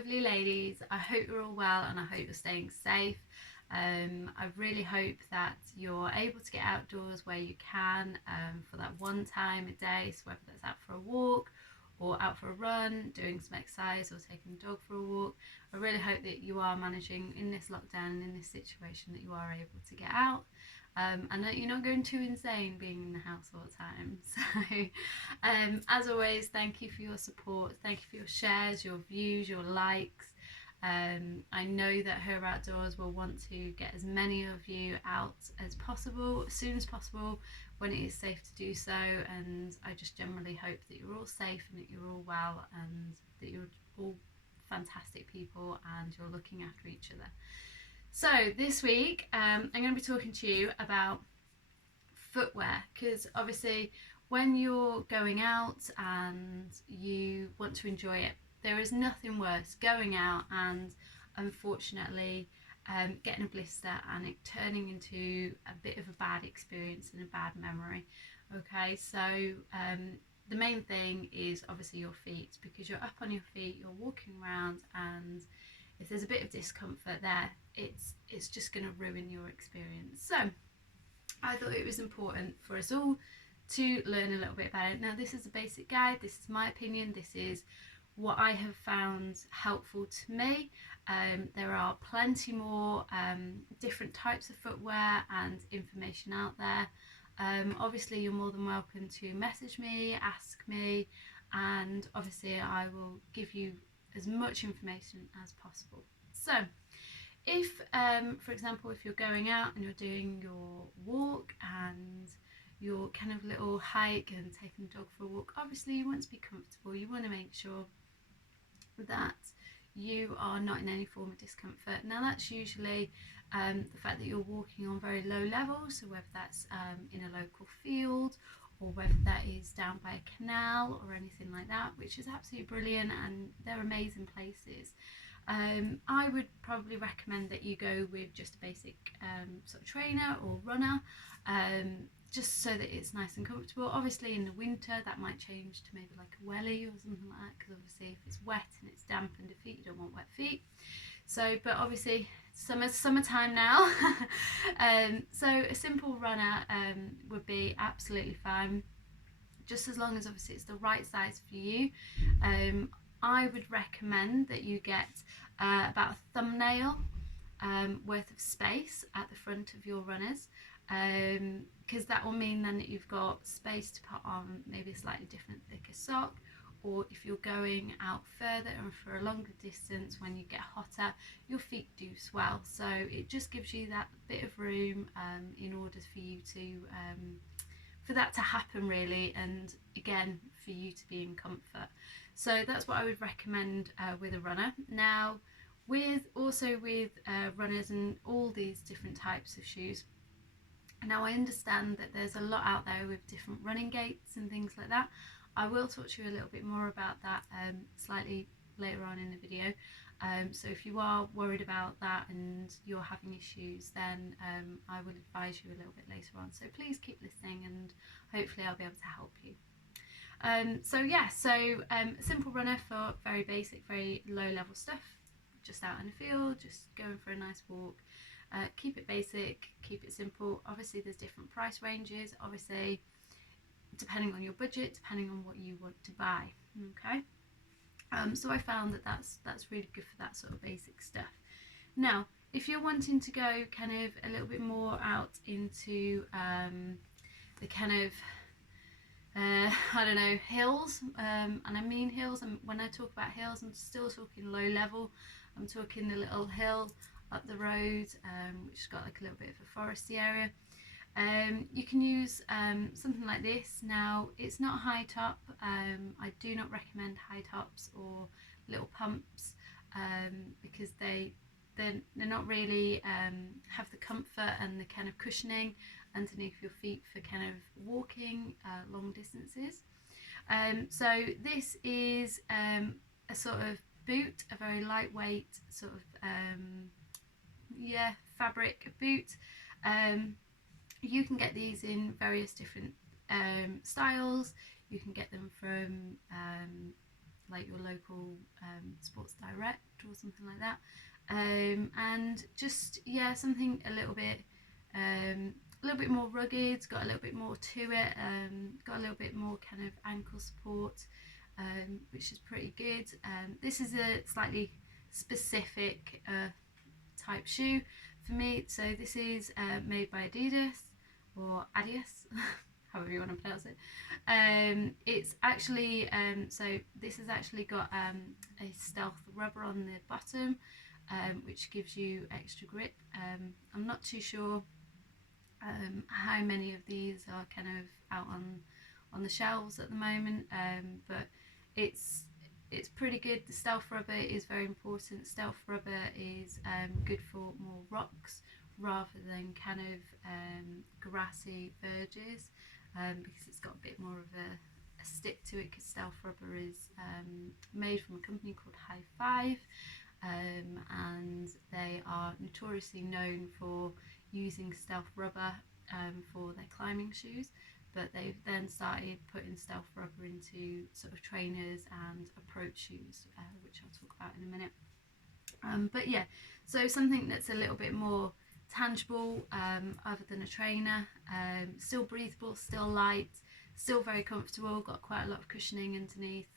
lovely ladies. I hope you're all well and I hope you're staying safe. I really hope that you're able to get outdoors where you can for that one time a day, so whether that's out for a walk or out for a run, doing some exercise or taking the dog for a walk. I really hope that you are managing in this lockdown and in this situation that you are able to get out. And that you're not going too insane being in the house all the time. So as always, thank you for your support, thank you for your shares, your views, your likes. I know that Heroutdoors will want to get as many of you out as possible, as soon as possible, when it is safe to do so, and I just generally hope that you're all safe and that you're all well and that you're all fantastic people and you're looking after each other. So this week I'm going to be talking to you about footwear, because obviously when you're going out and you want to enjoy it, there is nothing worse going out and unfortunately getting a blister and it turning into a bit of a bad experience and a bad memory. Okay, so the main thing is obviously your feet, because you're up on your feet, you're walking around, and if there's a bit of discomfort there, it's just going to ruin your experience. So I thought it was important for us all to learn a little bit about it. Now, this is a basic guide, this is my opinion, this is what I have found helpful to me. There are plenty more different types of footwear and information out there. Obviously you're more than welcome to message me, ask me, and obviously I will give you as much information as possible. So if for example, if you're going out and you're doing your walk and your kind of little hike and taking the dog for a walk, obviously you want to be comfortable, you want to make sure that you are not in any form of discomfort. Now that's usually the fact that you're walking on very low levels, so whether that's in a local field or whether that is down by a canal or anything like that, which is absolutely brilliant and they're amazing places. I would probably recommend that you go with just a basic sort of trainer or runner, just so that it's nice and comfortable. Obviously in the winter that might change to maybe like a welly or something like that, because obviously if it's wet and it's damp under feet, you don't want wet feet. So, but obviously summertime now. So a simple runner would be absolutely fine, just as long as obviously it's the right size for you. I would recommend that you get about a thumbnail worth of space at the front of your runners, because that will mean then that you've got space to put on maybe a slightly different thicker sock, or if you're going out further and for a longer distance when you get hotter, your feet do swell, so it just gives you that bit of room in order for you to for that to happen really, and again for you to be in comfort. So that's what I would recommend with a runner. Now with runners and all these different types of shoes, now I understand that there's a lot out there with different running gaits and things like that. I will talk to you a little bit more about that slightly later on in the video. So if you are worried about that and you're having issues, then I will advise you a little bit later on. So please keep listening and hopefully I'll be able to help you. A simple runner for very basic, very low level stuff, just out in the field, just going for a nice walk. Keep it basic, keep it simple. Obviously there's different price ranges, obviously depending on your budget, depending on what you want to buy. Okay. So I found that that's really good for that sort of basic stuff. Now if you're wanting to go kind of a little bit more out into the kind of I don't know, hills, and I mean hills, and when I talk about hills I'm still talking low level. I'm talking the little hill up the road, which has got like a little bit of a foresty area. You can use something like this. Now it's not high top, I do not recommend high tops or little pumps, because they're not really have the comfort and the kind of cushioning underneath your feet for kind of walking long distances. So this is a sort of boot, a very lightweight sort of fabric boot. You can get these in various different styles. You can get them from like your local Sports Direct or something like that. And just, yeah, something a little bit more rugged, got a little bit more to it, got a little bit more kind of ankle support, which is pretty good. This is a slightly specific type shoe for me. So this is made by Adidas, or Adidas, however you want to pronounce it. It's actually, so this has actually got a stealth rubber on the bottom, which gives you extra grip. I'm not too sure how many of these are kind of out on the shelves at the moment, but it's pretty good. The stealth rubber is very important. Stealth rubber is good for more rocks rather than kind of grassy verges, because it's got a bit more of a stick to it, because stealth rubber is made from a company called High Five, and they are notoriously known for using stealth rubber for their climbing shoes, but they've then started putting stealth rubber into sort of trainers and approach shoes, which I'll talk about in a minute. But yeah, so something that's a little bit more tangible, other than a trainer, still breathable, still light, still very comfortable, got quite a lot of cushioning underneath,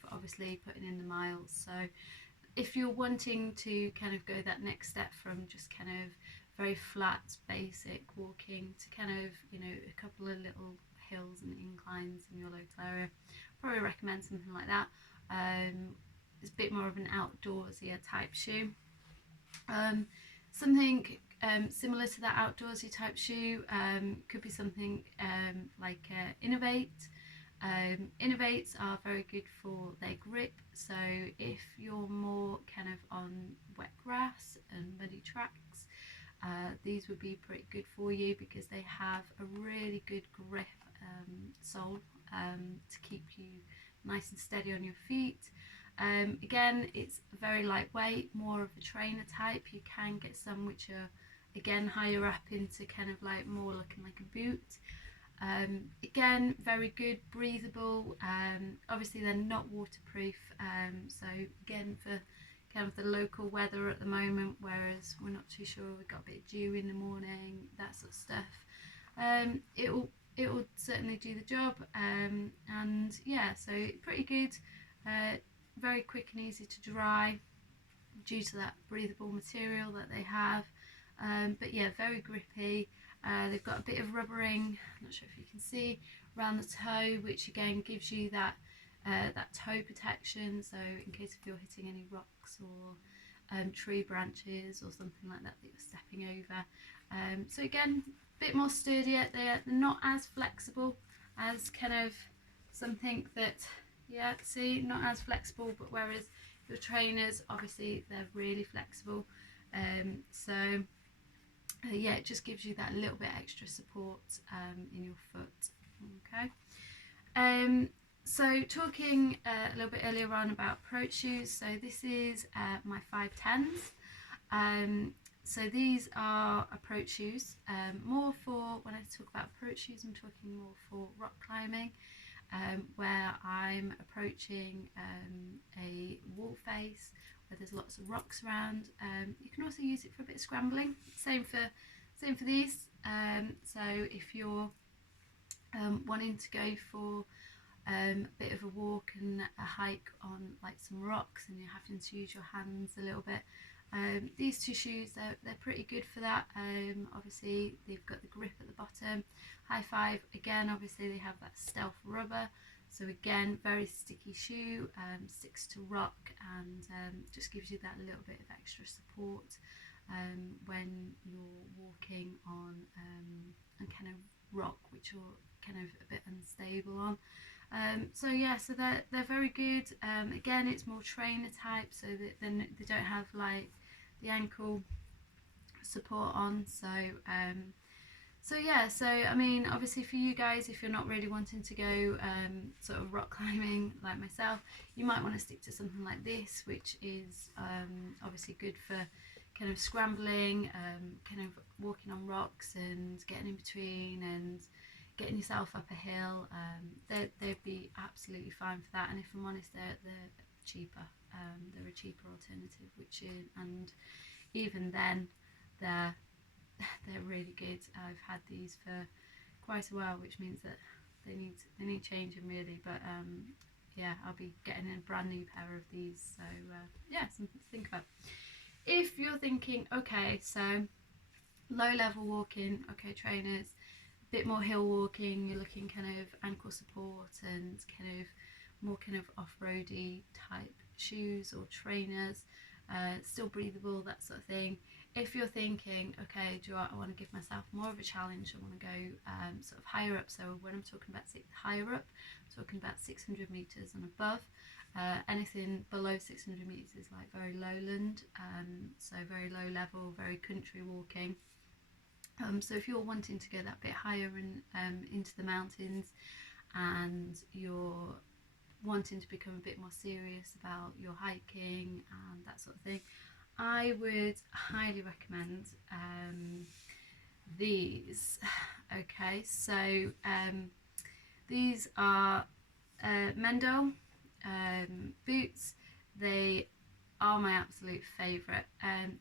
for obviously putting in the miles. So if you're wanting to kind of go that next step from just kind of very flat basic walking to kind of, you know, a couple of little hills and inclines in your local area, probably recommend something like that. It's a bit more of an outdoorsy type shoe. Something similar to that outdoorsy type shoe could be something like Innovate. Innovates are very good for their grip, so if you're more kind of on wet grass and muddy tracks, these would be pretty good for you, because they have a really good grip sole to keep you nice and steady on your feet. Again, it's very lightweight, more of a trainer type. You can get some which are again higher up into kind of like more looking like a boot. Again, very good, breathable. Obviously they're not waterproof, so again, for kind of the local weather at the moment, whereas we're not too sure, we've got a bit of dew in the morning, that sort of stuff, it will certainly do the job. And yeah, so pretty good, very quick and easy to dry due to that breathable material that they have. But yeah, very grippy. They've got a bit of rubbering, I'm not sure if you can see, around the toe, which again gives you that toe protection, so in case if you're hitting any rocks or tree branches or something like that that you're stepping over. So again, a bit more sturdier. They're not as flexible as kind of something that, yeah, see, not as flexible, but whereas your trainers, obviously they're really flexible. So yeah, it just gives you that little bit extra support in your foot. Okay. So talking a little bit earlier on about approach shoes, so this is my 510s. So these are approach shoes, more for, when I talk about approach shoes, I'm talking more for rock climbing, where I'm approaching a wall face where there's lots of rocks around. You can also use it for a bit of scrambling, same for these. So if you're wanting to go for a bit of a walk and a hike on like some rocks and you're having to use your hands a little bit, these two shoes, they're pretty good for that. Obviously they've got the grip at the bottom. High Five, again, obviously they have that stealth rubber, so again, very sticky shoe, sticks to rock, and just gives you that little bit of extra support when you're walking on a kind of rock which you're kind of a bit unstable on. So yeah, so they're very good. Again, it's more trainer type, so that then they don't have like the ankle support on. So yeah, so I mean, obviously for you guys, if you're not really wanting to go sort of rock climbing like myself, you might want to stick to something like this, which is obviously good for kind of scrambling, kind of walking on rocks and getting in between and getting yourself up a hill. They'd be absolutely fine for that. And if I'm honest, they're cheaper. They're a cheaper alternative, and even then, they're they're really good. I've had these for quite a while, which means that they need changing really. But yeah, I'll be getting a brand new pair of these. So yeah, something to think about. If you're thinking, okay, so low level walking, okay, trainers, a bit more hill walking, you're looking kind of ankle support and kind of more kind of off-roady type shoes or trainers, still breathable, that sort of thing. If you're thinking, okay, do I want to give myself more of a challenge, I want to go sort of higher up, so when I'm talking about higher up, I'm talking about 600 metres and above. Anything below 600 metres is like very lowland, so very low level, very country walking. So if you're wanting to go that bit higher into the mountains, and you're wanting to become a bit more serious about your hiking and that sort of thing, I would highly recommend these. Okay, so these are Mendel boots. They are my absolute favourite.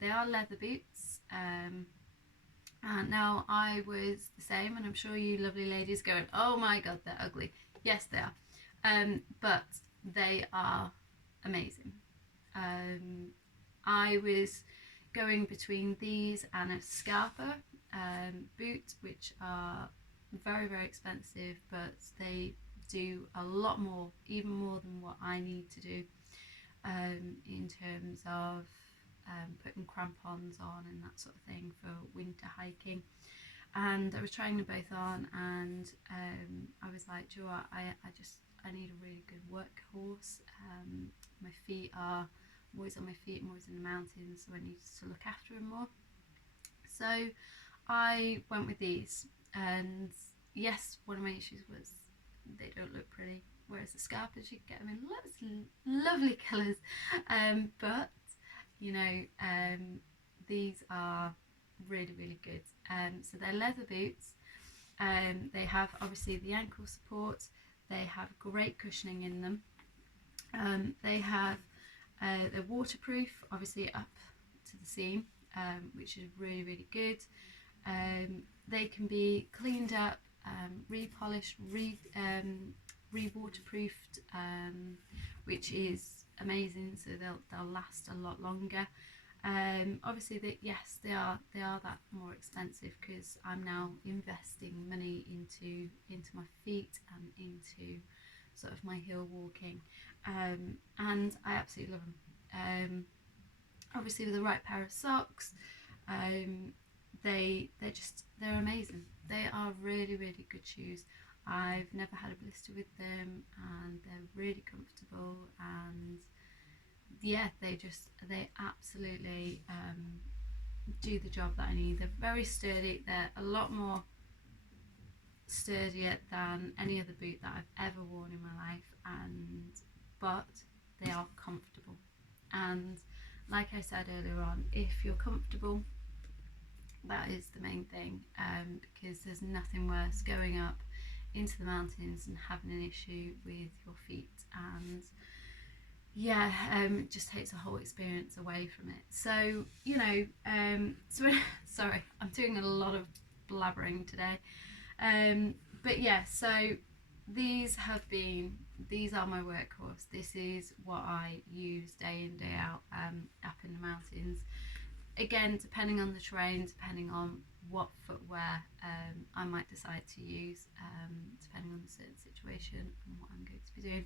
They are leather boots. And now I was the same, and I'm sure you lovely ladies going, oh my god, they're ugly. Yes, they are. But they are amazing. I was going between these and a Scarpa boot, which are very, very expensive, but they do a lot more, even more than what I need to do in terms of putting crampons on and that sort of thing for winter hiking. And I was trying them both on, and I was like, do you know what, I need a really good workhorse. My feet are, I'm always on my feet, I'm always in the mountains, so I need to look after them more. So I went with these, and yes, one of my issues was they don't look pretty, whereas the Scarpas, you can get them in lots of lovely colours, but you know, these are really, really good. So they're leather boots. They have obviously the ankle support, they have great cushioning in them. They're waterproof, obviously up to the seam, which is really, really good. They can be cleaned up, repolished, re-waterproofed, which is amazing, so they'll last a lot longer. Obviously, they are that more expensive because I'm now investing money into my feet and into sort of my hill walking, and I absolutely love them. Obviously, with the right pair of socks, they're amazing. They are really, really good shoes. I've never had a blister with them, and they're really comfortable, and yeah, they absolutely do the job that I need. They're very sturdy. They're a lot more sturdier than any other boot that I've ever worn in my life, but they are comfortable. And like I said earlier on, if you're comfortable, that is the main thing, because there's nothing worse going up into the mountains and having an issue with your feet, and yeah, it just takes the whole experience away from it. So sorry, I'm doing a lot of blabbering today, but yeah, so these are my workhorse. This is what I use day in, day out, up in the mountains. Again, depending on the terrain, depending on what footwear I might decide to use, depending on the certain situation and what I'm going to be doing.